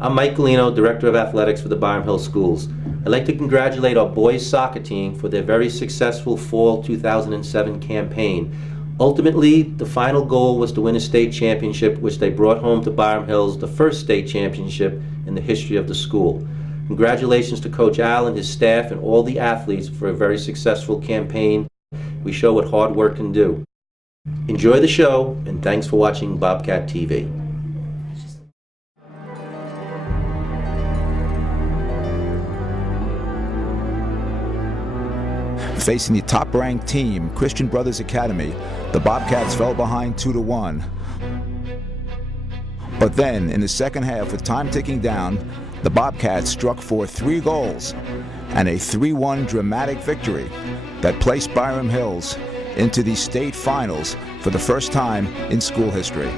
I'm Mike Galino, Director of Athletics for the Byram Hills Schools. I'd like to congratulate our boys soccer team for their very successful Fall 2007 campaign. Ultimately, the final goal was to win a state championship, which they brought home to Byram Hills, the first state championship in the history of the school. Congratulations to Coach Al and his staff and all the athletes for a very successful campaign. We show what hard work can do. Enjoy the show, and thanks for watching Bobcat TV. Facing the top-ranked team, Christian Brothers Academy, the Bobcats fell behind 2-1. But then, in the second half, with time ticking down, the Bobcats struck for 3 goals and a 3-1 dramatic victory that placed Byram Hills into the state finals for the first time in school history.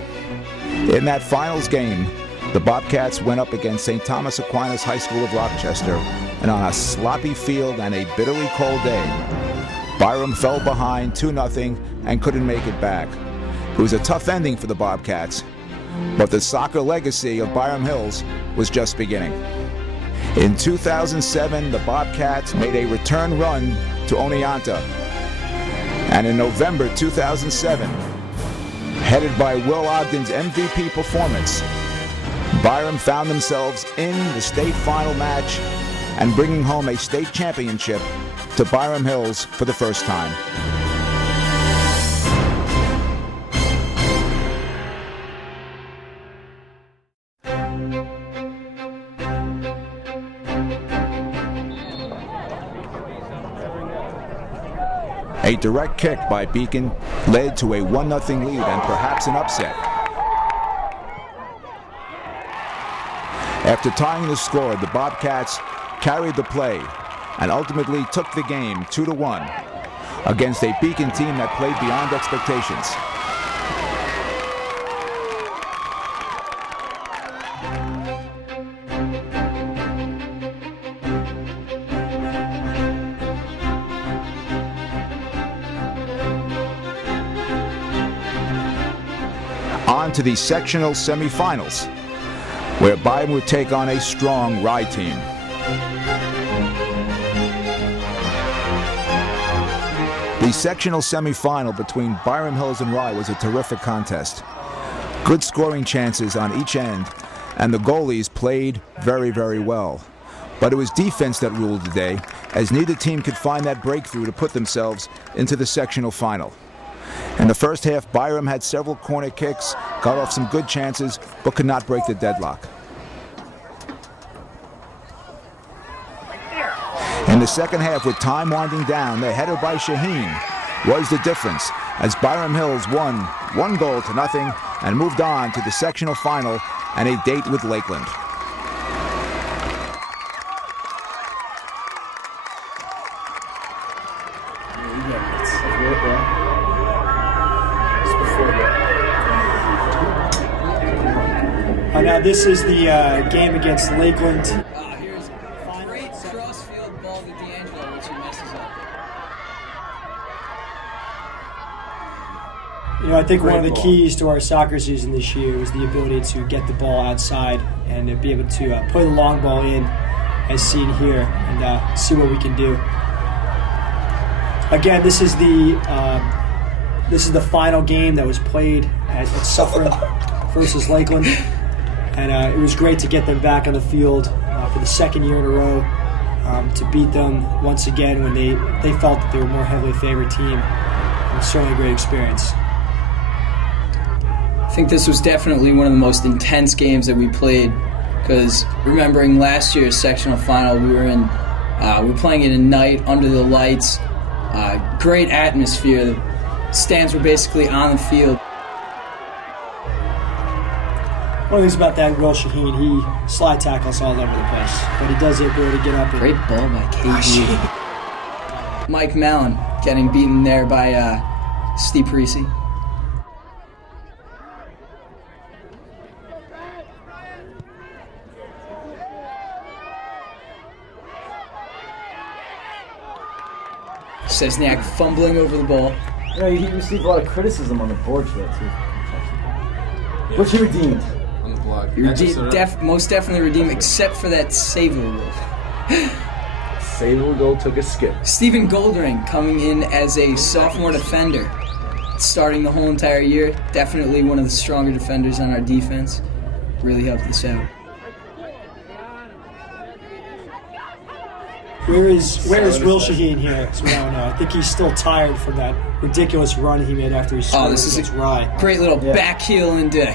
In that finals game, the Bobcats went up against St. Thomas Aquinas High School of Rochester, and on a sloppy field and a bitterly cold day, Byram fell behind 2-0 and couldn't make it back. It was a tough ending for the Bobcats, but the soccer legacy of Byram Hills was just beginning. In 2007, the Bobcats made a return run to Onetoa, and in November 2007, headed by Will Ogden's MVP performance, Byram found themselves in the state final match and bringing home a state championship to Byram Hills for the first time. A direct kick by Beacon led to a 1-0 lead and perhaps an upset. After tying the score, the Bobcats carried the play and ultimately took the game 2-1 against a Beacon team that played beyond expectations. On to the sectional semifinals, where Byram would take on a strong Rye team. The sectional semifinal between Byram Hills and Rye was a terrific contest. Good scoring chances on each end, and the goalies played very, very well. But it was defense that ruled the day, as neither team could find that breakthrough to put themselves into the sectional final. In the first half, Byram had several corner kicks, got off some good chances, but could not break the deadlock. In the second half, with time winding down, the header by Shaheen was the difference, as Byram Hills won 1-0 and moved on to the sectional final and a date with Lakeland. Now this is the game against Lakeland. Here's a great crossfield ball to D'Angelo, which he messes up. You know, I think one of the keys to our soccer season this year was the ability to get the ball outside and to be able to play the long ball in, as seen here, and see what we can do. Again, this is the final game that was played at Suffern versus Lakeland. And it was great to get them back on the field for the second year in a row, to beat them once again when they felt that they were a more heavily favored team. It was certainly a great experience. I think this was definitely one of the most intense games that we played, because remembering last year's sectional final, we were playing it at night under the lights, great atmosphere. The stands were basically on the field. One of the things about that Will Shaheen, he slide tackles all over the place, but he does it able to get up. Great ball by KG. Mike Mallon getting beaten there by Steve Parisi. Cesniak fumbling over the ball. You know, he received a lot of criticism on the board for that, too. Which he redeemed. on the block. Most definitely redeemed, except for that savable goal. Savable goal took a skip. Stephen Goldring coming in as a sophomore defender, starting the whole entire year. Definitely one of the stronger defenders on our defense. Really helped us out. Where is Will Shaheen here? So we don't know. I think he's still tired from that ridiculous run he made after he scored against Rye. Great little back heel into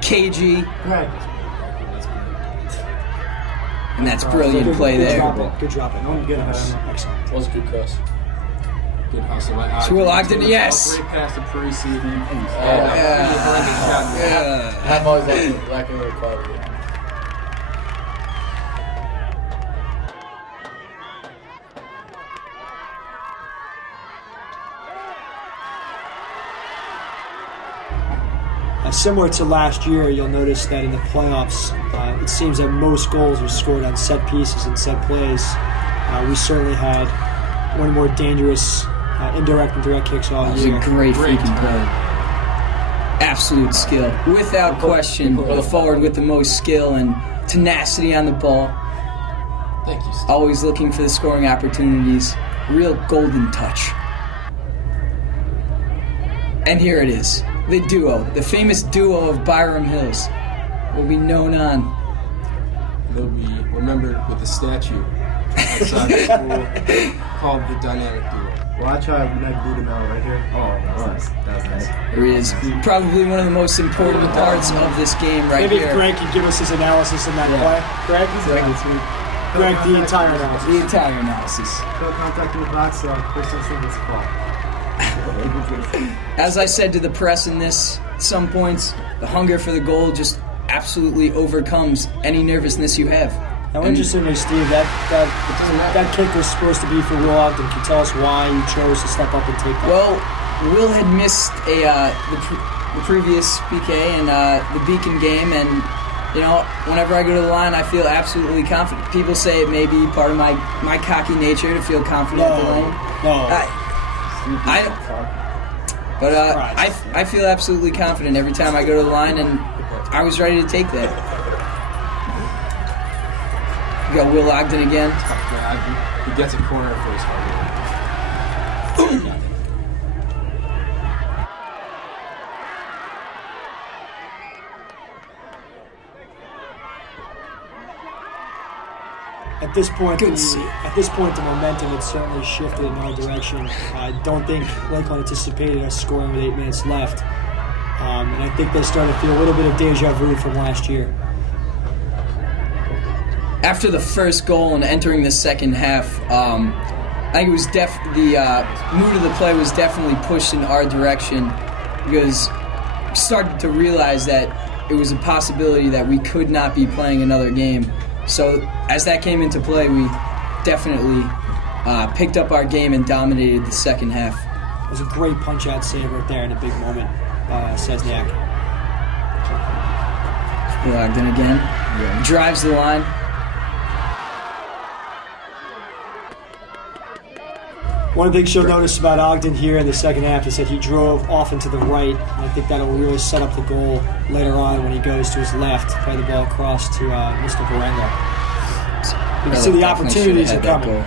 KG. Right. And that's brilliant play there. Good drop it. Good excellent. That was a good cross. Good hustle. So Will Ogden, yes. Great pass to Parisi. I'm always lacking a little quality. Similar to last year, you'll notice that in the playoffs, it seems that most goals are scored on set pieces and set plays. We certainly had one of the more dangerous indirect and direct kicks all year. It was a great freaking play. Absolute skill. Without question, the forward with the most skill and tenacity on the ball. Thank you, Steve. Always looking for the scoring opportunities. Real golden touch. And here it is. The duo, the famous duo of Byram Hills, will be known on. They'll be remembered with a statue outside the school called the Dynamic Duo. Watch how I boot him out right here. Oh, that was nice. Here he is. Probably one of the most important parts of this game right Maybe here. Greg can give us his analysis on that play. Greg, the entire analysis. The entire analysis. Go contact in the box, first thing is call. As I said to the press in this, at some points, the hunger for the goal just absolutely overcomes any nervousness you have. Now, interestingly, Steve, that kick was supposed to be for Will Ogden. Can you tell us why you chose to step up and take that? Well, Will had missed the previous PK and the Beacon game, and whenever I go to the line, I feel absolutely confident. People say it may be part of my cocky nature to feel confident at the line. I feel absolutely confident every time I go to the line, and I was ready to take that. We got Will Ogden again. He gets a corner for his hard work. At this point, the momentum had certainly shifted in our direction. I don't think Lakeland anticipated us scoring with 8 minutes left. And I think they started to feel a little bit of deja vu from last year. After the first goal and entering the second half, I think it was the mood of the play was definitely pushed in our direction, because we started to realize that it was a possibility that we could not be playing another game. So as that came into play, we definitely picked up our game and dominated the second half. It was a great punch-out save right there in a big moment by Sesniak. Ogden again. Yeah. Drives the line. One of the things you'll notice about Ogden here in the second half is that he drove off and to the right, and I think that'll really set up the goal later on when he goes to his left, play the ball across to Mr. Varenga. You can see the opportunities are coming.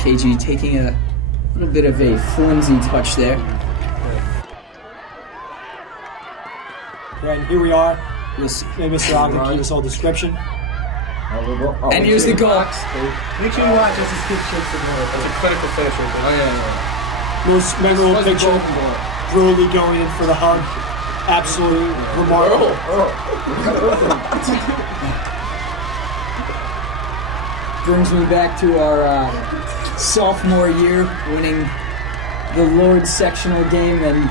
KG taking a little bit of a flimsy touch there. Right, and here we are. Maybe Mr. Ogden can give us all description. And here's the goal. Make sure you watch as this kid shakes the ball. That's a clinical finish right there. Most memorable picture. Brody going in for the hug. Absolutely remarkable. Brings me back to our sophomore year, winning the Lord's sectional game and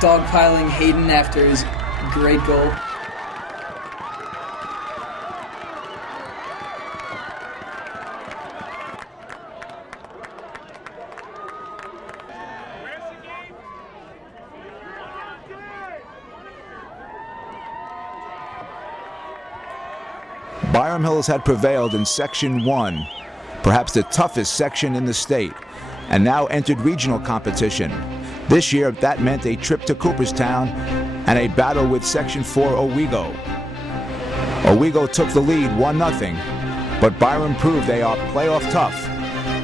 dogpiling Hayden after his great goal. Byram Hills had prevailed in Section 1, perhaps the toughest section in the state, and now entered regional competition. This year, that meant a trip to Cooperstown and a battle with Section 4 Owego. Owego took the lead 1-0, but Byram proved they are playoff tough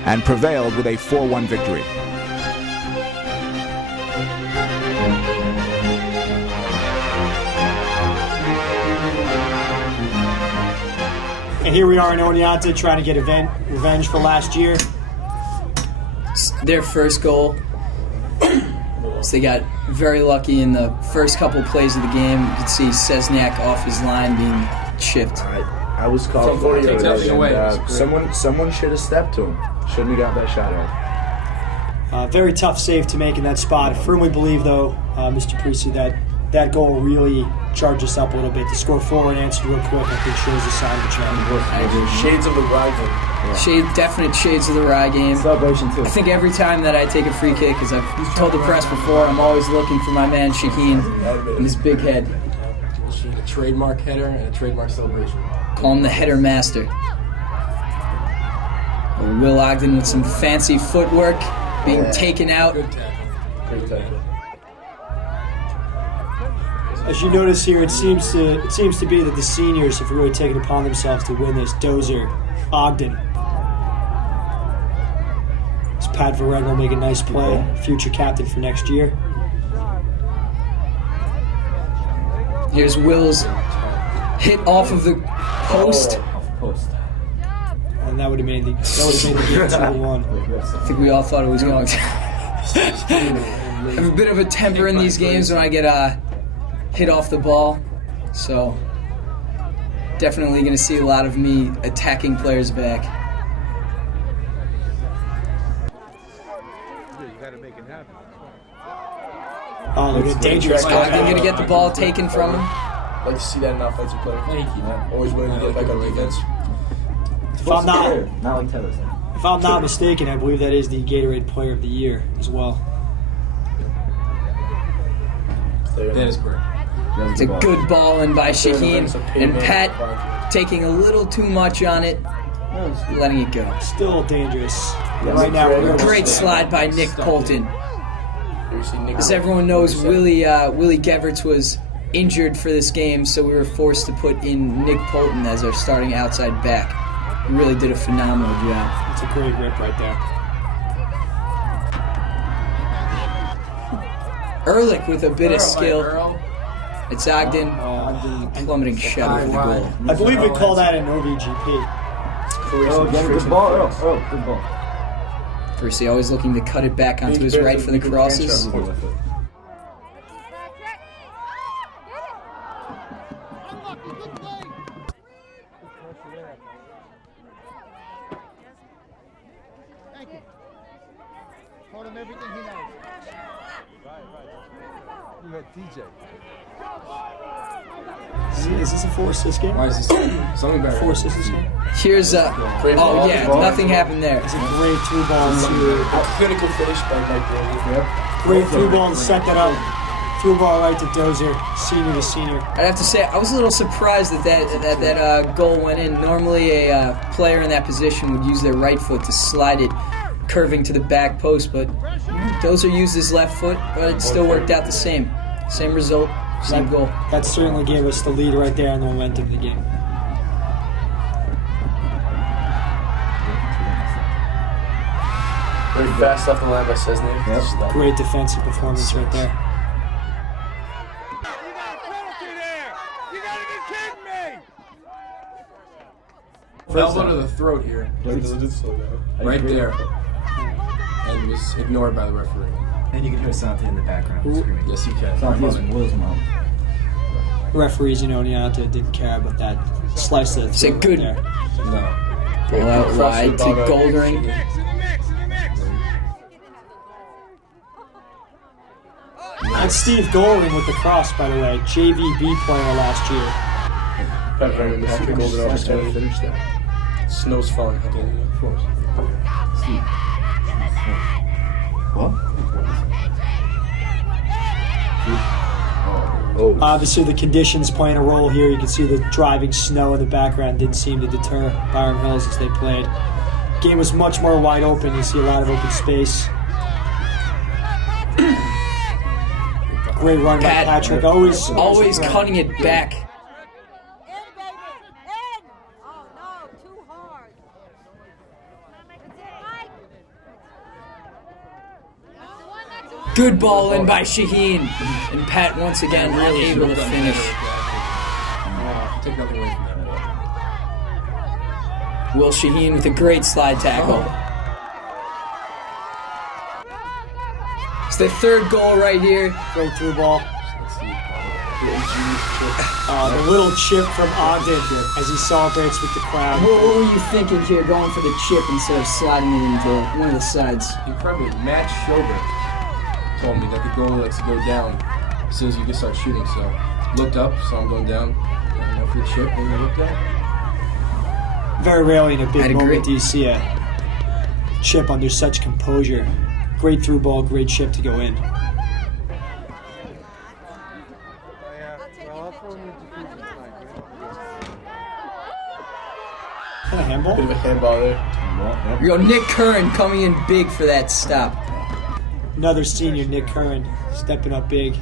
and prevailed with a 4-1 victory. And here we are in Onetoa trying to get revenge for last year. Their first goal. So they got very lucky in the first couple plays of the game. You could see Sesniak off his line being chipped. I was called for it. Someone should have stepped to him. Shouldn't have got that shot out. Very tough save to make in that spot. I firmly believe, though, Mr. Parisi, that goal really charged us up a little bit. To score 4 and answer real quick, I think shows a sign of a change. Shades of the Rye game. Definite shades of the Rye game. Celebration too. I think every time that I take a free kick, as I've told the press before, I'm always looking for my man Shaheen and his big head. A trademark header and a trademark celebration. Call him the header master. Will Ogden with some fancy footwork, being taken out. Good tackle. Great tackle. As you notice here, it seems to be that the seniors have really taken it upon themselves to win this. Dozer, Ogden. As Pat Vareg will make a nice play, future captain for next year. Here's Will's hit off of the post. And that would have made the game 2-1. I think we all thought it was going to. I have a bit of a temper in these games when I get hit off the ball, so definitely going to see a lot of me attacking players back. Oh, look at dangerous. Ogden going to get the ball taken from him. I'd like to see that in offensive play. Thank you, man. Always willing to get back on defense. If I'm not mistaken, I believe that is the Gatorade Player of the Year as well. That is correct. It's a good ball in by Shaheen, and Pat taking a little too much on it, letting it go. Still dangerous. Right now, Great slide by Nick Polton. As everyone knows, Willie Geverts was injured for this game, so we were forced to put in Nick Polton as our starting outside back. He really did a phenomenal job. It's a great rip right there. Ehrlich with a bit of skill. It's Ogden plummeting shot over the goal. I believe we call that an OVGP. Good ball, Earl. Good ball. Percy always looking to cut it back onto his right for the crosses. Told him everything he knows. Right. You had DJ. Is this a 4-assist game? Why is this something better? 4-assist game? Here's nothing happened there. It's a great through ball to Critical finish by Mike Daly. great through ball to set that up. Through ball right to Dozer, senior to senior. I'd have to say I was a little surprised that goal went in. Normally, a player in that position would use their right foot to slide it, curving to the back post, but Dozer used his left foot, but it still worked out the same. Same result, same goal. That certainly gave us the lead right there in the momentum of the game. Very fast off the line by Cesny. Yep. Great defensive performance right there. Elbow to the throat here. Right there. And was ignored by the referee. And you can hear Sante in the background screaming. Yes, you can. Sante's Will's mom. Referees in Onetoa didn't care about that slice of the It's a throat good right there. No. ball out wide to Goldring. That's Steve Goldring with the cross, by the way. JVB player last year. Patrick Golden opportunity. Finish that. Snow's falling. Steve. What? Oh. Obviously, the conditions playing a role here. You can see the driving snow in the background didn't seem to deter Byram Hills as they played. Game was much more wide open. You see a lot of open space. Great run by Patrick. Always cutting it back. Good ball in by Shaheen. And Pat once again really able to finish. Take nothing away from that. Will Shaheen with a great slide tackle. It's their third goal right here. Great through ball. The little chip from Ogden as he celebrates with the crowd. What were you thinking here, going for the chip instead of sliding it into one of the sides? You probably Matt Schobert told me that the goalie likes to go down as soon as you can start shooting. So looked up, saw him going down. And for the chip, and I looked down. Very rarely in a big moment do you see a chip under such composure. Great through ball, great chip to go in. A handball? Bit of a handball there. We go Nick Curran coming in big for that stop. Another senior, Nick Curran, stepping up big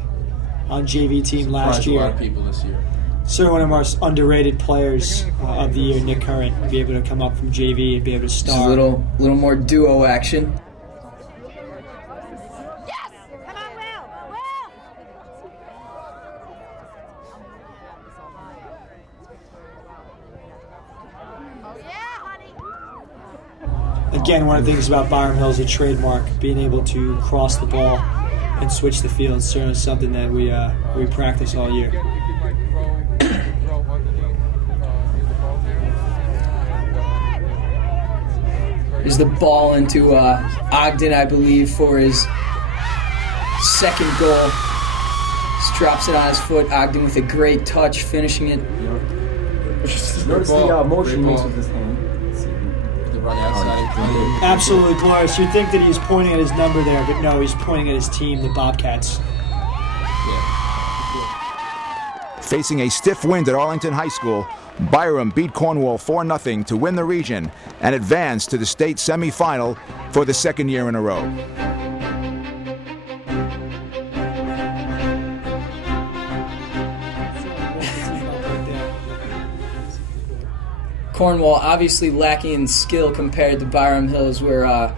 on JV team last year. A lot of people this year. Certainly one of our most underrated players of the year, Nick Curran. Be able to come up from JV and be able to start. Just a little more duo action. Yes! Come on, Will! Oh, yeah, honey! Again, one of the things about Byram Hill is a trademark, being able to cross the ball and switch the field. It's certainly something that we practice all year. There's the ball into Ogden, I believe, for his second goal. Just drops it on his foot. Ogden with a great touch, finishing it. Notice the motion he makes with his hand. The run outside. Absolutely glorious. You'd think that he's pointing at his number there, but no, he's pointing at his team, the Bobcats. Facing a stiff wind at Arlington High School, Byram beat Cornwall 4-0 to win the region and advance to the state semifinal for the second year in a row. Cornwall obviously lacking in skill compared to Byram Hills. We're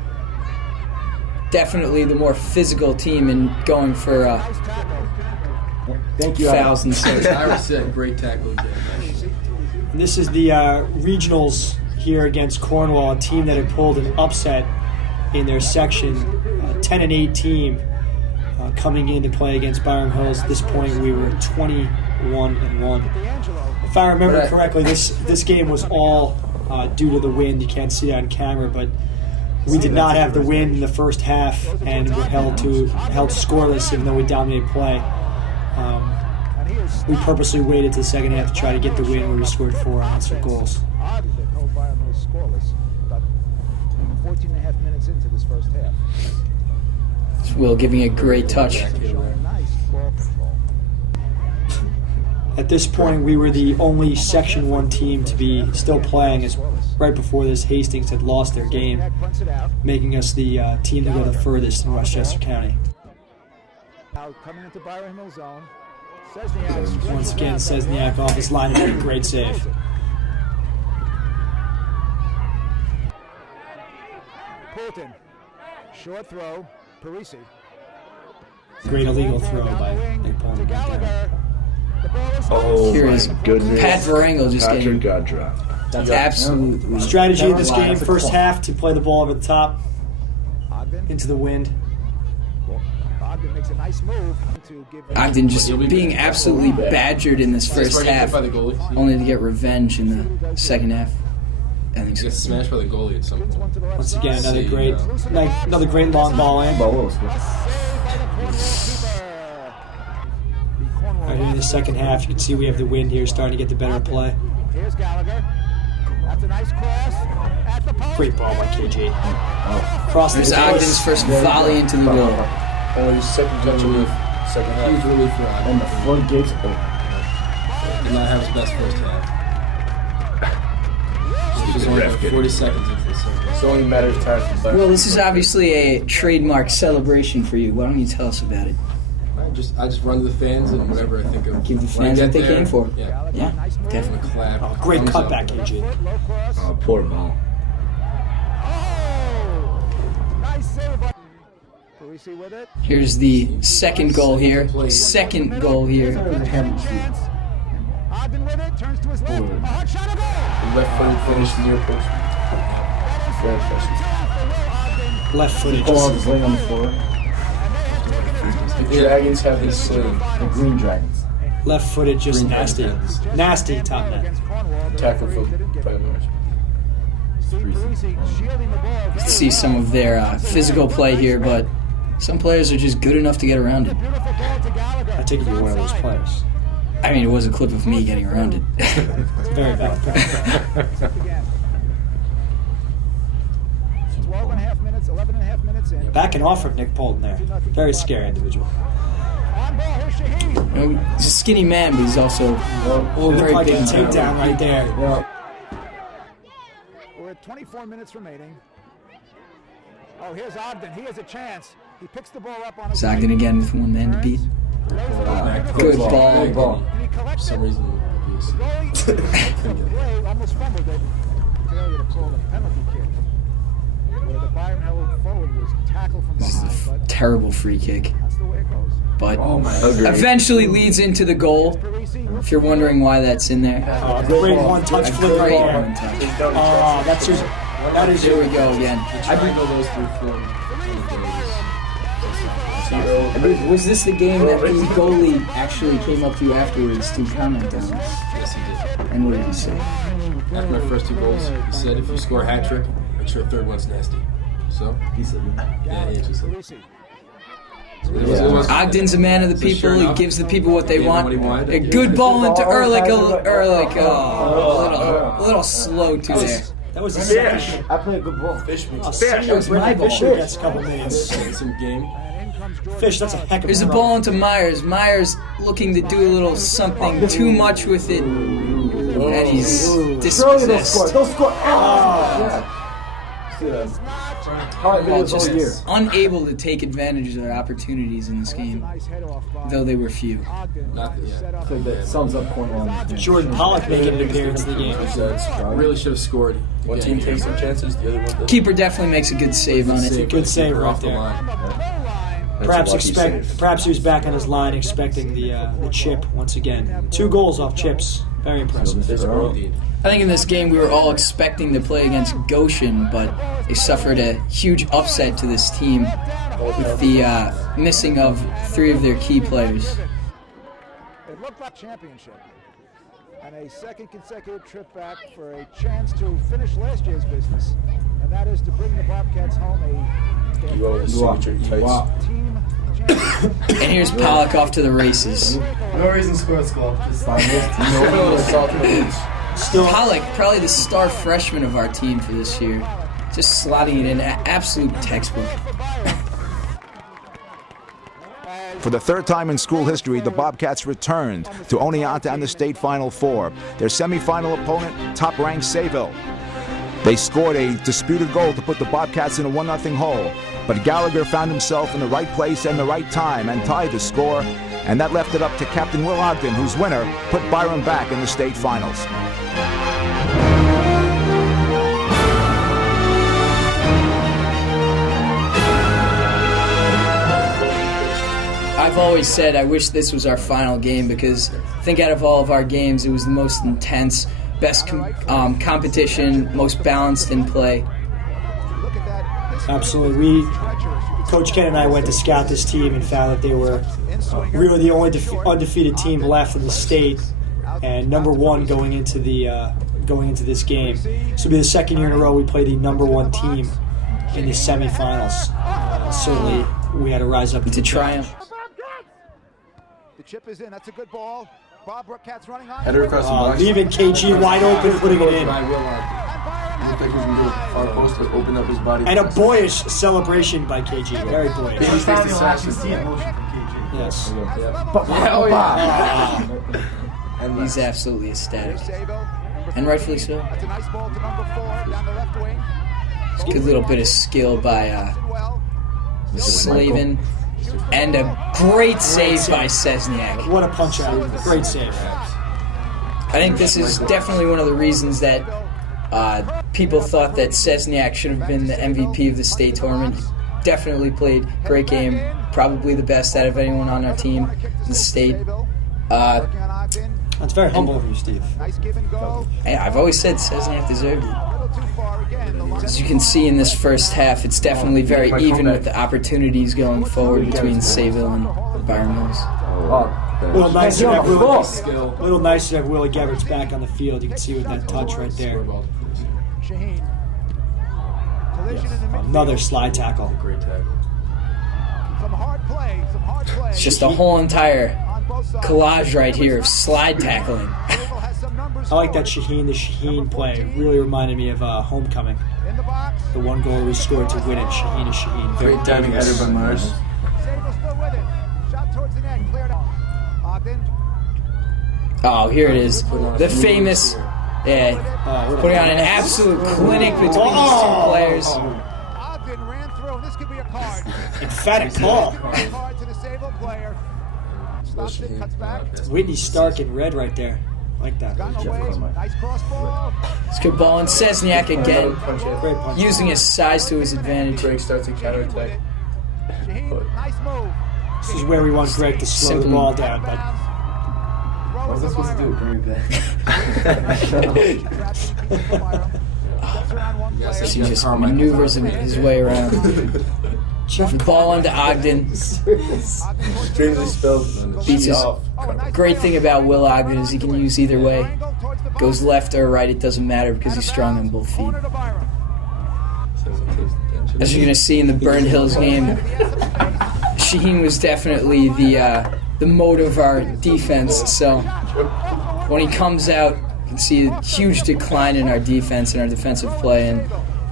definitely the more physical team and going for fouls and such. Iris said, great tackle again. And this is the regionals here against Cornwall, a team that had pulled an upset in their section. 10-8 team coming in to play against Byram Hills. At this point, we were 21-1. If I remember correctly, this game was all due to the wind. You can't see that on camera, but we did not have the wind in the first half and were held scoreless even though we dominated play. We purposely waited to the second half to try to get the win where we scored 4 unanswered goals. Will giving a great touch. At this point, we were the only Section 1 team to be still playing, as right before this, Hastings had lost their game, making us the team to go the furthest in Westchester County. Once again, Sesniak off his line, a great save. Poulton, short throw, Parisi. Great illegal throw by Nick Palmer. Oh, Here is goodness. Pat Varango just Patrick getting got dropped. absolutely Strategy of this game, first half, to play the ball over the top, into the wind. Ogden just being absolutely badgered in this first half, only to get revenge in the second half. I think so. Gets smashed by the goalie at some point. Once again, another great long ball in. Right here in the second half, you can see we have the wind here starting to get the better play. Here's Gallagher. That's a nice cross at the post. Great ball by KJ. Cross There's the Ogden's first volley into the goal. Second relief. Second half. Huge relief for Ogden. And the floodgates open. Did not have his best first half. Just only like 40 seconds into this. It's only a matter of time. Well, this is obviously a trademark celebration for you. Why don't you tell us about it? I just run to the fans and whatever I think of. Give the fans what they came for. Yeah. Yeah, definitely. Clap. Oh, great cutback, KG. Oh, poor ball. Here's the second goal here. Second goal here. Left footed finish near post. Left footed. Ball is laying on the floor. The Dragons have this sling. The Green Dragons. Left footed, just Green nasty. Dragons. Nasty top net. Tackle for 5 minutes. You can see some of their physical play here, but some players are just good enough to get around it. I take it you're one of those players. I mean, it was a clip of me getting around it. Very valid. 11.5 minutes in. Backing off from Nick Bolton there. Very scary individual. You know, he's a skinny man, but he's also very Like a big. takedown right there. We're at 24 minutes remaining. Oh, here's Ogden. He has a chance. He picks the ball up on his Ogden again with one man to beat. Good ball. Good ball. For some reason, almost fumbled it. Failure to call the penalty kick. Where the Byron Hill forward was tackled from This is behind. a terrible free kick, That's the way it goes. but eventually leads into the goal. If you're wondering why that's in there. Great one-touch flip Great ball. one touch. That's just... That is Here we go again. I triangle those through form. Was this the game that the goalie actually came up to you afterwards to comment on? Yes, he did. And what did he say? After my first 2 goals, he said, if you score a hat trick, make sure the third one's nasty. So, he said, yeah, he just said. Ogden's a man of the people. Sure he enough, gives the people what they gave him want. what he wanted. A good ball into Ehrlich. A little slow to there. That was a second. I play a good ball. Fish me. That was my ball. Fisher gets a couple minutes. Some game. Fish, that's a heck of a There's a run. ball into Myers. Myers looking to do a little something too much with it. And he's dispossessed. Don't score. Well, just unable to take advantage of their opportunities in this game, though they were few. Not that, That sums up Cornwall. Jordan Pollock making an appearance in the game. really should have scored. One team takes some chances, the other one doesn't. Keeper definitely makes a good save on it. Good save right off the there. line. Perhaps he was back on his line expecting the chip once again. 2 goals off chips. Very impressive. I think in this game we were all expecting to play against Goshen, but they suffered a huge upset to this team with the missing of 3 of their key players. It looked like championship. And a second consecutive trip back for a chance to finish last year's business. And that is to bring the Bobcats home a team championship. And here's Pollock off to the races. No reason to score a goal. Just find Pollock, probably the star freshman of our team for this year. Just slotting it in, absolute textbook. For the 3rd time in school history, the Bobcats returned to Onetoa and the state Final Four. Their semifinal opponent, top-ranked Sayville. They scored a disputed goal to put the Bobcats in a 1-0 hole, but Gallagher found himself in the right place and the right time and tied the score, and that left it up to Captain Will Ogden, whose winner put Byram back in the state finals. I've always said I wish this was our final game because I think out of all of our games, it was the most intense, best competition, most balanced in play. Absolutely. Coach Ken and I went to scout this team and found that they were really the only undefeated team left in the state, and number 1 going into this game. This will be the 2nd year in a row we play the number 1 team in the semifinals. Certainly, we had to rise up To triumph. The chip is in. That's a good ball. Bobcats running on. Header across the box. Leaving KG wide open, putting it in. By Will Ogden. Looked like he was going to go far post, but opened up his body. And a boyish celebration by KG. Very boyish. He takes the sack. Yes. And He's absolutely ecstatic. Sable. and rightfully so. That's a nice ball to number 4 down the left wing. Good little bit of skill by Slavin, and a great save by Szczesniak. What a punch out. Great save. I think this is definitely one of the reasons that people thought that Szczesniak should have been the MVP of the state tournament. He definitely played great game, probably the best out of anyone on our team in the state. That's very humble of you, Steve. Hey, I've always said Szczesniak deserved it. As you can see in this first half, it's definitely very even with the opportunities going forward between Sayville and Byram Hills. A little nicer to have Willie Geverts back on the field. You can see with that touch right there. Another slide tackle. Great tackle. It's just a whole entire collage right here of slide tackling. I like that Shaheen. The Shaheen play really reminded me of Homecoming. The one goal we scored to win it. Shaheen is Shaheen. Very Great diving header by Mars. Oh, here it is. The famous, putting on an absolute clinic between these two players. Emphatic call. Whitney Stark in red right there. Like that. It's good ball, and Szczesniak again, using his size to his advantage. Greg starts a counterattack. This is where we want Greg to slow the ball down, but What was I supposed to do? Bring it back. He just maneuvers his way around. The ball onto Ogden. Extremely spilled. Beats his. Great thing about Will Ogden is he can use either way. Goes left or right, it doesn't matter because he's strong on both feet. As you're going to see in the Burn Hills game, Shaheen was definitely the motor of our defense. So when he comes out, you can see a huge decline in our defense and our defensive play, and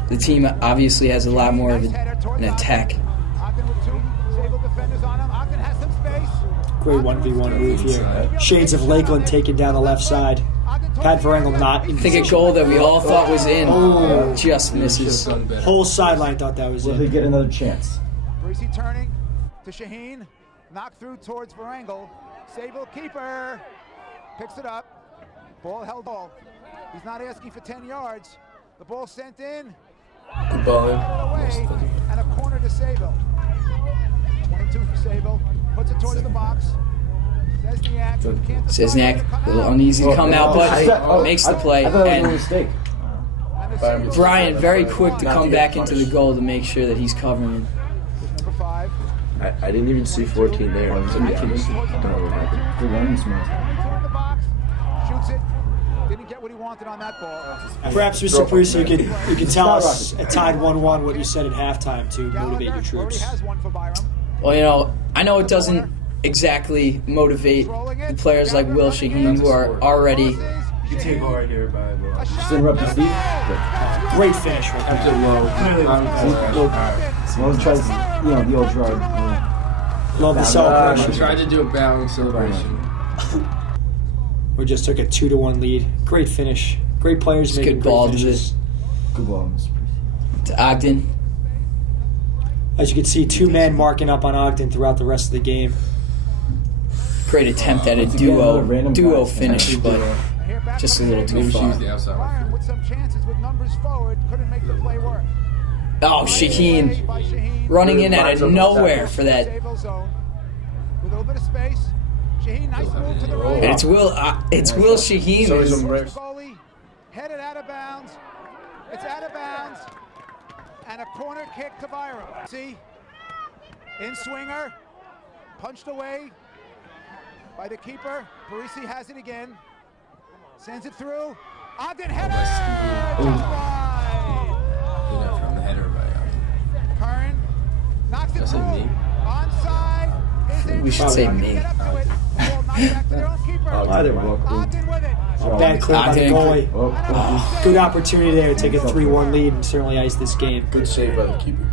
the team obviously has a lot more of an attack. great 1v1 move here. Shades of Lakeland taken down the left side. Pat Varengle not in I think a goal that we all thought was in just misses. Whole sideline thought that was in. Will he get another chance? Breezy turning to Shaheen. Knocked through towards Varengle. Sable keeper. Picks it up. Ball held ball. He's not asking for 10 yards. The ball sent in. Good ball in. Away, and a corner to Sable. 22 for Sable. Puts it towards the box. Szczesniak, a little uneasy come out, but makes the play. And Brian very quick to come back into the goal to make sure that he's covering it. Number 5. I didn't even see 14 there. To be honest. Good running smart. Shoots it. Didn't get what he wanted on that ball. Perhaps, Mr. Parisi, you could tell us at tied 1-1 what you said at halftime to motivate your troops. Well, you know, I know it doesn't exactly motivate the players like Will Shaheen who are already. You take hard here by Will. Just interrupt Steve. Great finish right Kept there. it low. Well, tries, the old drug. Love the I celebration. tried to do a bowing celebration. We just took a 2-1 lead. Great finish. Great players making Good great ball finishes. Good ball, Mr. To Ogden. As you can see, 2-man marking up on Ogden throughout the rest of the game. Great attempt at a duo finish, but just a little too Maybe she far. used the outside. Byron with some chances with numbers forward couldn't make the play work. Oh, Shaheen running in out of nowhere for that. Sable zone. With a little bit of space. Shaheen, nice move to the right. And it's Will Shaheen. So he's who's- on breaks. Goalie headed out of bounds. It's out of bounds. And a corner kick to Byron. See? In swinger. Punched away by the keeper. Parisi has it again. Sends it through. Ogden header! Just wide. Good effort on the header by Curran knocks it That's through. a knee. Onside. Is in We should say front. me. Get up to it. The ball knocked back to their own keeper. Either way. Ogden with it. Bad clear by the Ogden. goalie. Good opportunity there to take a 3-1 lead and certainly ice this game. Good save by the keeper.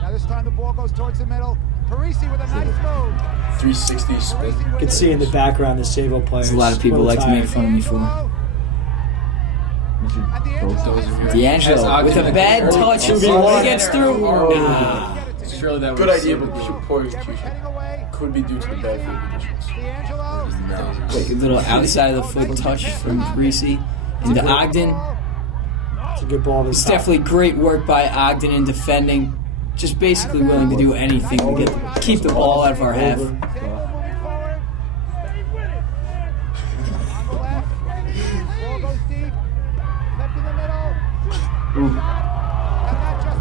Now this time the ball goes towards the middle. Parisi with a nice move. 360 spin. You can see in the background the Savo players. There's a lot of people like to make fun of me for. D'Angelo with a bad touch. He gets through. Nah. Surely that Good was idea, but poor execution. Could be due to the bad field conditions. A little outside of the foot touch from Parisi into Ogden. It's a good ball. It's definitely great work by Ogden in defending. Just basically willing to do anything to keep the ball out of our half.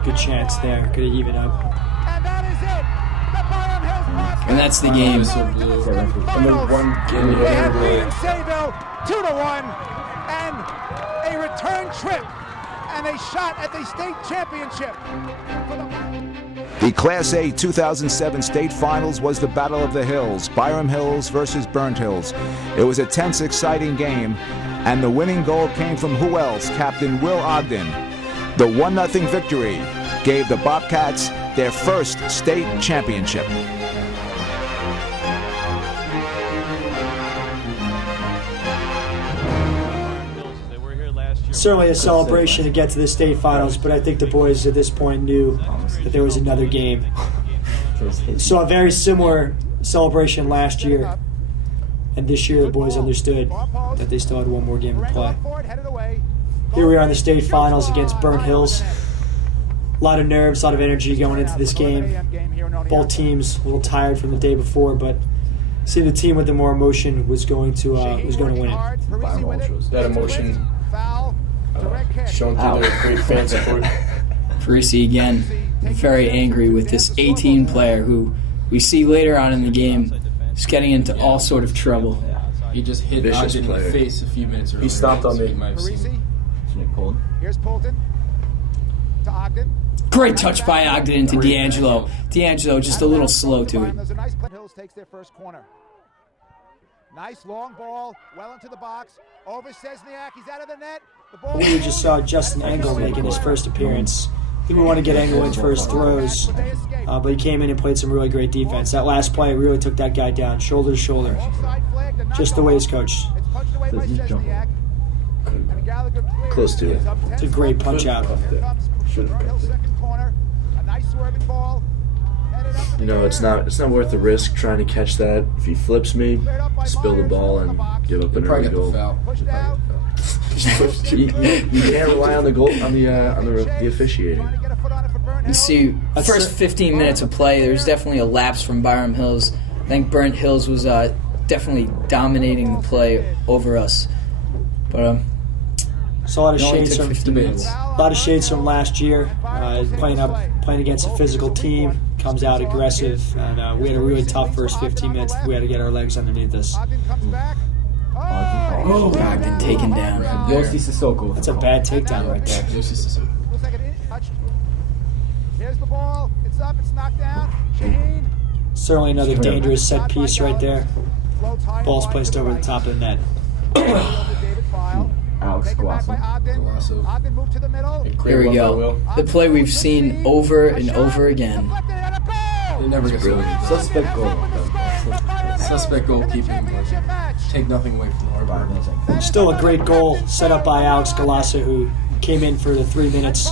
Good chance there. Could have evened up. And that's the game. And then one game. Sayville 2-1, and a return trip and a shot at the state championship. The Class A 2007 state finals was the Battle of the Hills, Byram Hills versus Burnt Hills. It was a tense, exciting game, and the winning goal came from who else? Captain Will Ogden. The 1-0 victory gave the Bobcats their first state championship. Certainly a celebration to get to the state finals, but I think the boys at this point knew that there was another game. So a very similar celebration last year, and this year the boys understood that they still had one more game to play. Here we are in the state finals against Burnt Hills. A lot of nerves, a lot of energy going into this game. Both teams a little tired from the day before, but see the team with the more emotion was going to win it. That emotion shown through their great fan support. Parisi again, very angry with this 18 player who we see later on in the game is getting into all sort of trouble. He just hit Ogden in the face a few minutes earlier. He stomped on me. Here's Polton to Ogden. Great touch by Ogden into D'Angelo. D'Angelo just a little slow to it. Hills takes their first corner. Nice long ball, well into the box. Over Szczesniak, he's out of the net. We just saw Justin Engel making his first appearance. I think we want to get Engel in for his throws, but he came in and played some really great defense. That last play really took that guy down, shoulder to shoulder, just the way he's coached. Close to it. It's a great punch out. You know, it's not worth the risk trying to catch that. If he flips me, spill the ball, and give up an early goal. You can't rely on the goal on the officiating. You see, the first 15 minutes of play, there was definitely a lapse from Byram Hills. I think Burnt Hills was definitely dominating the play over us. But it's a lot of shades from last year. Playing against a physical team, comes out aggressive, and we had a really tough first 15 minutes. We had to get our legs underneath us. Ogden taken down. That's a bad takedown right there. Here's the ball. It's up. It's knocked down. Shaheen. Certainly another dangerous set piece right there. Ball's placed over the top of the net. Alex Golasso. Here we go. The play we've seen over and over again. It never gets old. Suspect goal. Suspect goalkeeping. Take nothing away from our bar. Still a great goal set up by Alex Golasso, who came in for the 3 minutes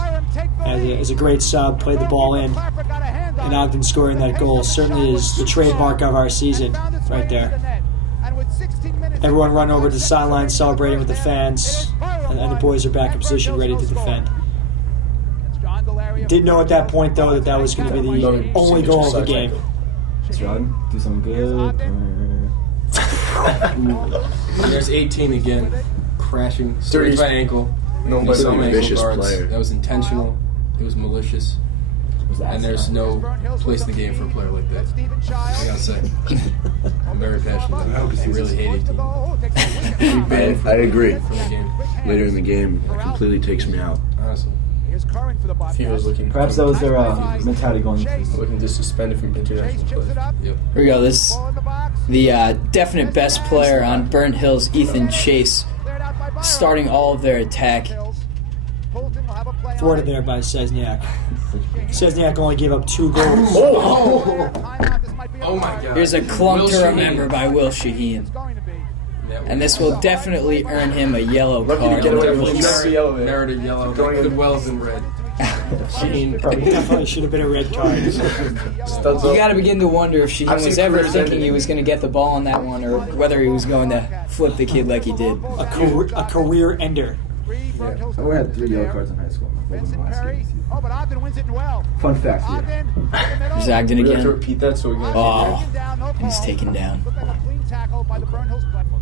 as a great sub, played the ball in, and Ogden scoring that goal certainly is the trademark of our season right there. Everyone run over to the sideline celebrating with the fans, and the boys are back in position ready to defend. Didn't know at that point, though, that was going to be the only goal of the game. Let's run, do something good. There's 18 again, crashing straight by ankle. Nobody's a vicious player. That was intentional. It was malicious. And there's no place in the game for a player like that. I gotta say, I'm very passionate about it. I really hate 18. I agree. From the game. Later in the game, it completely takes me out. Honestly. If he was looking, Perhaps that was their mentality going looking to suspend it from international play. Yep. Here we go. The definite best player on Burnt Hills, Ethan Chase, starting all of their attack. Thwarted there by Szczesniak. Szczesniak only gave up 2 goals. Oh my God. Here's a clunk to remember by Will Shaheen. And this will definitely earn him a yellow card. Merit a yellow. Could well have been red. Definitely should have been a red card. You got to begin to wonder if Shaheen was ever thinking he was going to get the ball on that one, or whether he was going to flip the kid like he did. A career ender. Yeah. I had 3 yellow cards in high school. Fun fact here. There's Ogden We have again. to repeat that so we can. Oh, he's taken down.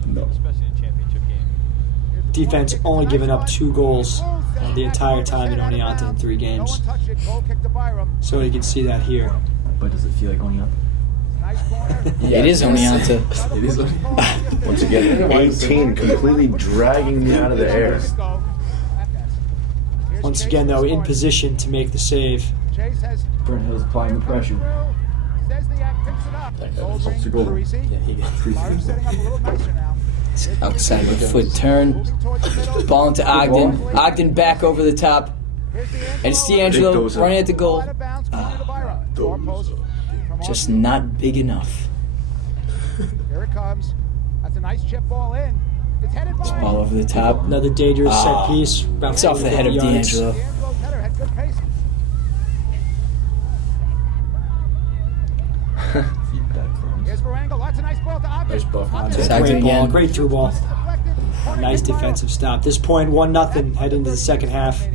No. Defense only giving up 2 goals the entire time in Onetoa in 3 games. So you can see that here. But does it feel like Onetoa? It is Onetoa. It is. Once again, 18 completely dragging me out of the air. Once again, though, in position to make the save. Burnt Hill's applying the pressure. It's a goal. Yeah, he got 3 times. Outside of the foot turn. Ball into Ogden. Ogden back over the top. And it's D'Angelo running at the goal. Just not big enough. Here it comes. That's a nice chip ball in. It's headed This ball over the top. Another dangerous set piece. About It's off the head of 40 yards. D'Angelo. had good pace. Here's Barango. Lots of nice ball to Ogden. Nice buff. It's Ogden Great ball, again. great through ball. Nice defensive stop. This point, 1-0 heading into the second half.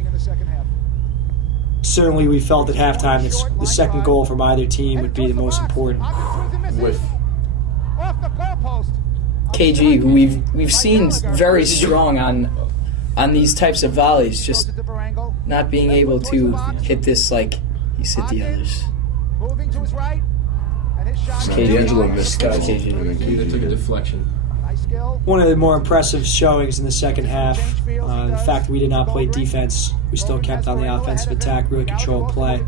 Certainly, we felt at halftime that the second goal from either team would be the most important. With Off the goalpost. KG, who we've seen very strong on these types of volleys, just not being able to hit this like he's hit the others. Moving to his right. And his shot. D'Angelo missed that. That took a deflection. Nice skill. One of the more impressive showings in the second half. The fact that we did not play defense. We still kept on the offensive attack, really controlled play.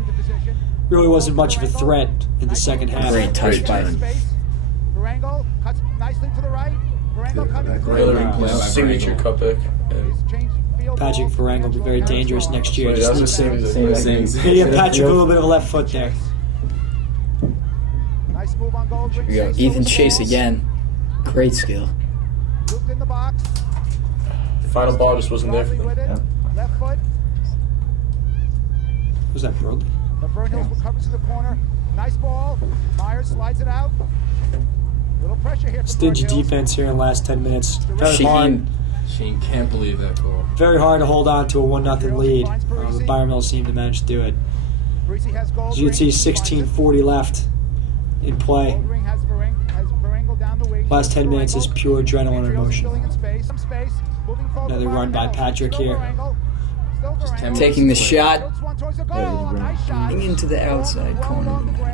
Really wasn't much of a threat in the second half. Great touch by Barango cuts nicely to the right. Barango coming through. another signature cutback. Patrick Ferrang will be very dangerous next year. That was the Just same needs as to give Patrick a little bit of a left foot there. Nice move on goal. Here we go. Ethan Chase again. Great skill. Looped in the box. The final ball just wasn't there for With them. it. Left foot. Was that Brody? But Burnhill's recovers to the corner. Nice ball. Myers slides it out. Little pressure here. Stingy defense here in the last 10 minutes. Very hard, Shane can't believe that goal. very hard to hold on to a 1-0 lead. The Byron Mills seemed to manage to do it. As you can see, 16:40 left in play. Last 10 minutes is pure adrenaline and emotion. Another run by Patrick here. Taking the shot. Getting into the outside corner.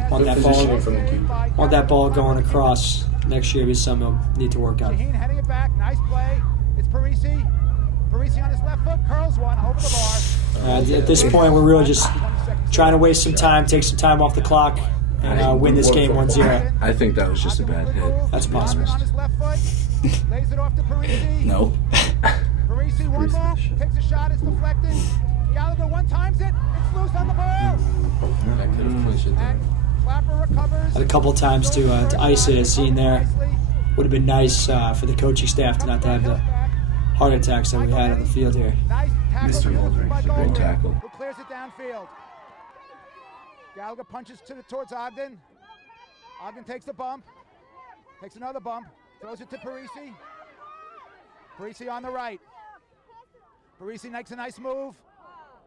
Want that Positioning ball, from the cube. want that ball going across. Next year will be something we'll need to work on. Shaheen heading it back. Nice play. It's Parisi. Parisi on his left foot. Curls one over the bar. At this point, we're really just trying to waste some time, take some time off the clock, and win this game 1-0. I think that was just a bad hit. That's possible. On his left foot. Lays it off to Parisi. No. Parisi, one ball. Takes a shot. It's deflected. Gallagher one times it. It's loose on the ball. That could have clinched it there. And Clapper recovers. Had a couple times to ice it, as seen there. Would have been nice for the coaching staff to not have the heart attacks that we had on the field here. Nice tackle. Mr. Waldron, by great Goldring, tackle. Who clears it downfield. Gallagher punches towards Ogden. Ogden takes the bump. Takes another bump. Throws it to Parisi. Parisi on the right. Parisi makes a nice move.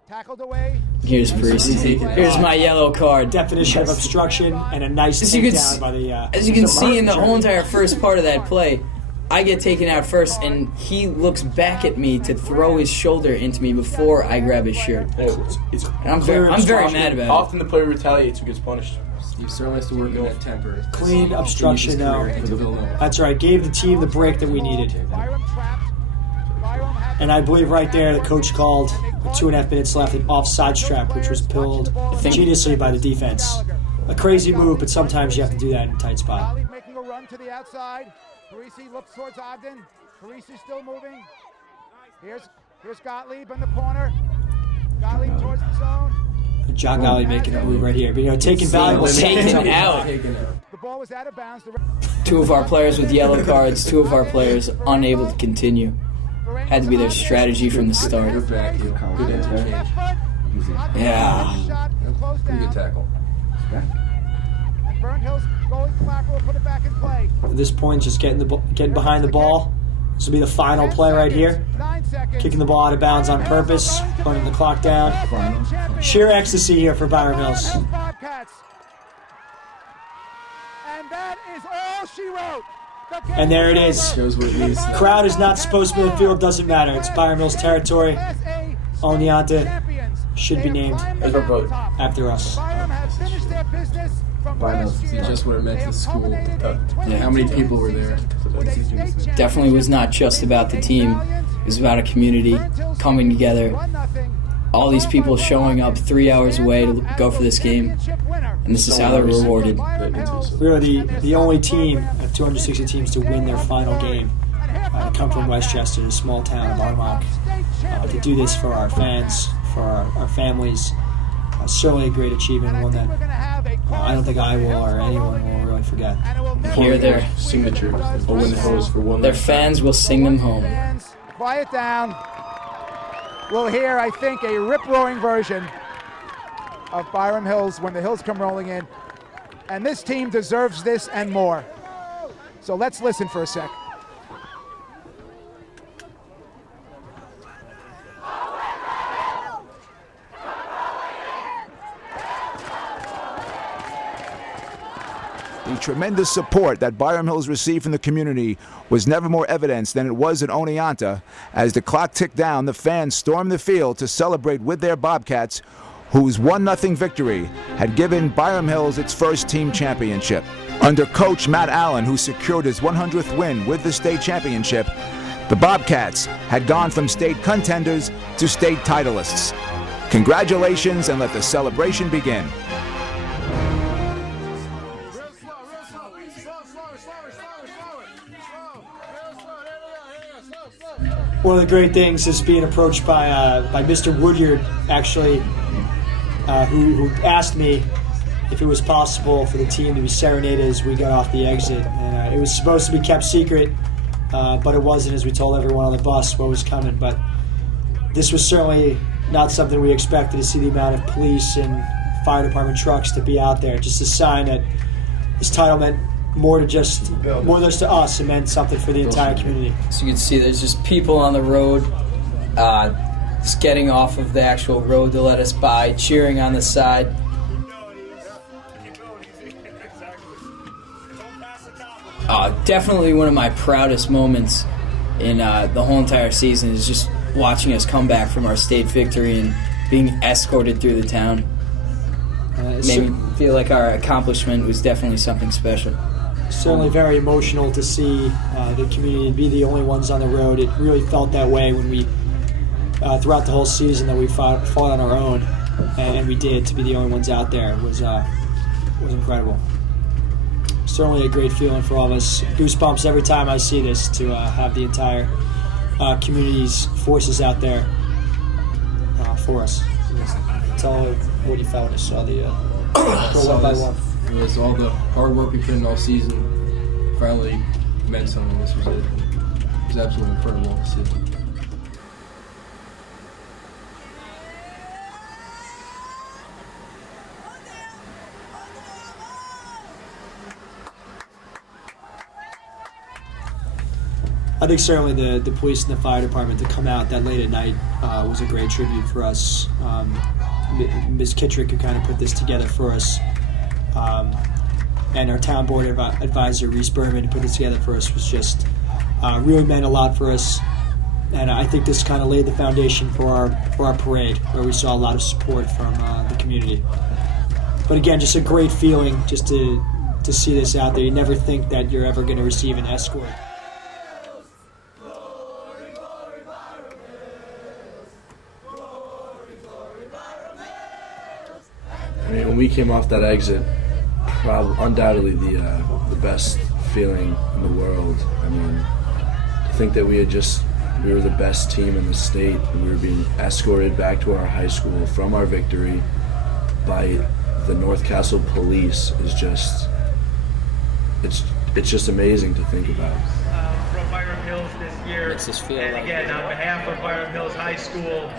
Tackled away. Here's Parisi. Here's my yellow card. Definition of obstruction and a nice As you can takedown see- by the. As you can see in the whole entire first part of that play, I get taken out first, and he looks back at me to throw his shoulder into me before I grab his shirt. It's And I'm very mad about it. often the player retaliates who gets punished. Steve certainly has to work on that temper. Clean obstruction now. Into Villanova. That's right. Gave the team the break that we needed. Byram trapped. Byram had And I believe right there the coach called, with 2.5 minutes left, an offside trap, which was pulled geniusly by the defense. A crazy move, but sometimes you have to do that in a tight spot. Gottlieb making a run to the outside. Parisi looks towards Ogden. Parisi still moving. Here's Gottlieb in the corner. Gottlieb towards the zone. John Gottlieb making a move right here. But, taking valuable Taken seconds. out. The ball was out of bounds. 2 of our players with yellow cards, 2 of our players unable to continue. Had to be their strategy from the start. Good back heel. Good interchange. Yeah. Pretty good tackle. At this point, just getting behind the ball. This will be the final play right here. Kicking the ball out of bounds on purpose, running the clock down. Sheer ecstasy here for Byram Hills. And that is all she wrote. And there it is. Shows what it is. Crowd is not supposed to be in the field, doesn't matter. It's Byram Hills territory. Onetoa should be named after us. See just what it meant to the school. How many people were there? Definitely was not just about the team. It was about a community coming together. All these people showing up 3 hours away to go for this game. And this is how they're rewarded. We are the only team of 260 teams to win their final game. To come from Westchester, a small town of Armonk. To do this for our fans, for our families. Certainly a great achievement, one that I don't think I will or anyone will really forget. Here their signature. Their fans will sing them home. Quiet down. We'll hear, I think, a rip-roaring version of Byram Hills when the Hills come rolling in. And this team deserves this and more. So let's listen for a sec. The tremendous support that Byram Hills received from the community was never more evidenced than it was in Onetoa. As the clock ticked down, the fans stormed the field to celebrate with their Bobcats, whose 1-0 victory had given Byram Hills its first team championship. Under coach Matt Allen, who secured his 100th win with the state championship, the Bobcats had gone from state contenders to state titleists. Congratulations, and let the celebration begin. One of the great things is being approached by Mr. Woodyard, actually, who asked me if it was possible for the team to be serenaded as we got off the exit. And it was supposed to be kept secret, but it wasn't, as we told everyone on the bus what was coming. But this was certainly not something we expected, to see the amount of police and fire department trucks to be out there. Just a sign that this title meant more than just to us. It meant something for the entire community. So you can see there's just people on the road, just getting off of the actual road to let us by, cheering on the side. Definitely one of my proudest moments in the whole entire season is just watching us come back from our state victory and being escorted through the town. Made me feel like our accomplishment was definitely something special. Certainly very emotional to see the community be the only ones on the road. It really felt that way when we, throughout the whole season, that we fought on our own, and we did. To be the only ones out there was incredible. Certainly a great feeling for all of us. Goosebumps every time I see this, to have the entire community's forces out there for us. Tell what you felt when you saw the go one by one. It was all the hard work we put in all season finally meant something. This was it. It was absolutely incredible to see. I think certainly the police and the fire department to come out that late at night was a great tribute for us. Ms. Kittrick, who kind of put this together for us, and our town board advisor, Reese Berman, who put this together for us, was just really meant a lot for us. And I think this kind of laid the foundation for our parade, where we saw a lot of support from the community. But again, just a great feeling just to see this out there. You never think that you're ever going to receive an escort. I mean, when we came off that exit, undoubtedly the best feeling in the world. I mean, to think that we were the best team in the state, and we were being escorted back to our high school from our victory by the North Castle police is just it's just amazing to think about. From Byram Hills this year. Makes us feel and like again, on behalf of Byram Hills High School,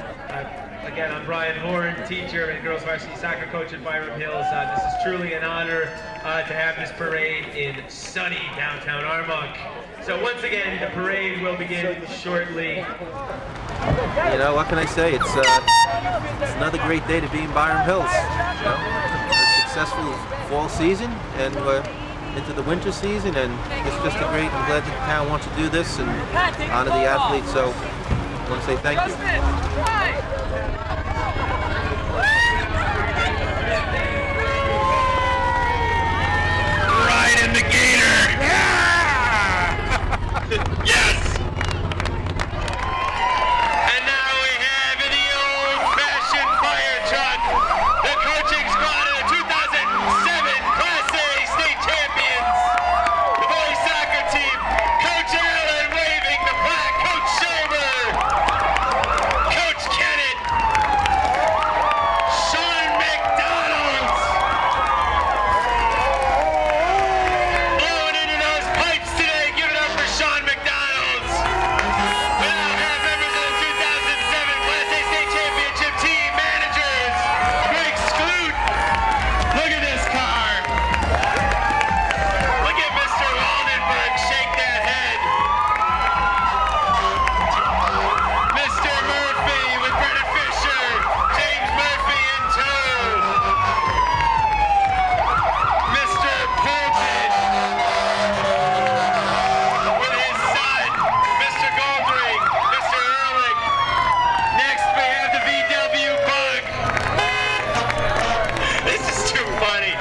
again, I'm Brian Horn, teacher and girls varsity soccer coach at Byram Hills. This is truly an honor to have this parade in sunny downtown Armonk. So once again, the parade will begin shortly. You know, what can I say? It's another great day to be in Byram Hills. You know, a successful fall season, and we're into the winter season, and it's just a great. I'm glad that the town wants to do this and honor the athletes. So I want to say thank you. Ride in the gator! Yeah! Yes! And now we have in the old-fashioned fire truck, the coaching squad of the 2007 Class A state champions, the boys soccer team, Coach Allen waving the plaque, Coach Silver, Coach Kennett, Sean McDonald, blowing into those pipes today. Give it up for Sean McDonald. We now have members of the 2007 Class A state championship team managers. Greg Skloot. Look at this car. Look at Mr. Waldenberg shake that head. Mr. Murphy with Brennan Fisher. James Murphy in tow. Mr. Pullman with his son, Mr. Goldring, Mr. Ehrlich. Next we have the VW Bug. This is too funny.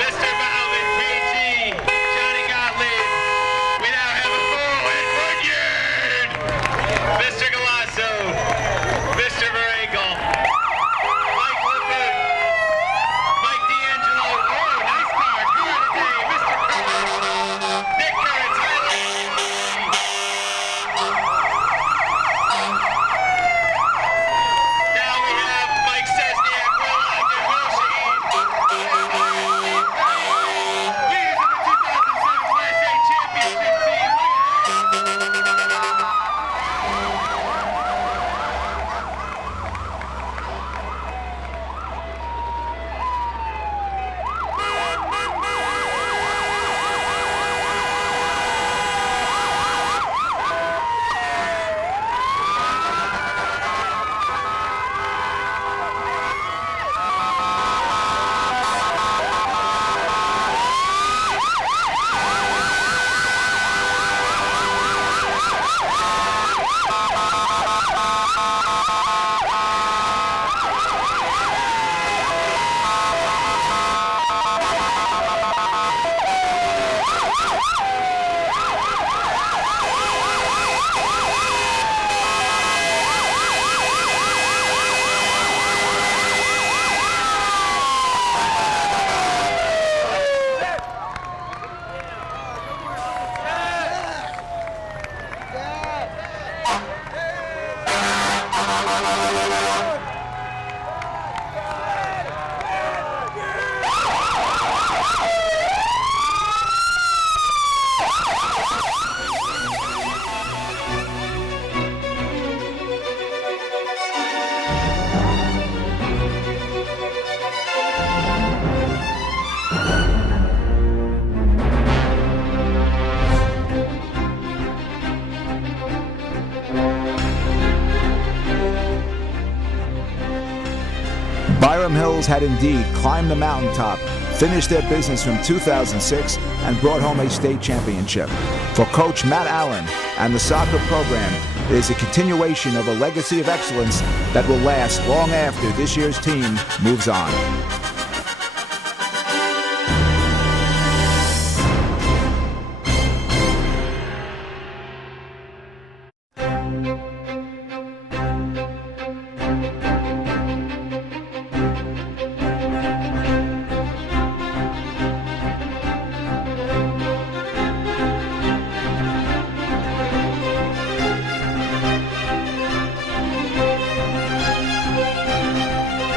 Mr. Bauman, PG, Johnny Gottlieb. We now have a full and Woodyard. Mr. Galasso, Mr. Varengal, Mike Lippert, Mike D'Angelo. Oh, nice car today. Mr. Curran, Nick Curran, now we have Mike Sesniak, Will Ogden, Will Shaheen. Leaders of the 2007 Class A championship team. Byram Hills had indeed climbed the mountaintop, finished their business from 2006, and brought home a state championship. For Coach Matt Allen and the soccer program, it is a continuation of a legacy of excellence that will last long after this year's team moves on.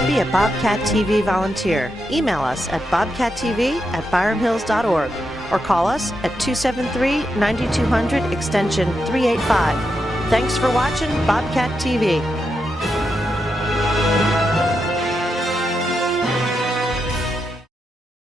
Be a Bobcat TV volunteer. Email us at bobcattv@byramhills.org or call us at 273-9200 extension 385. Thanks for watching Bobcat TV.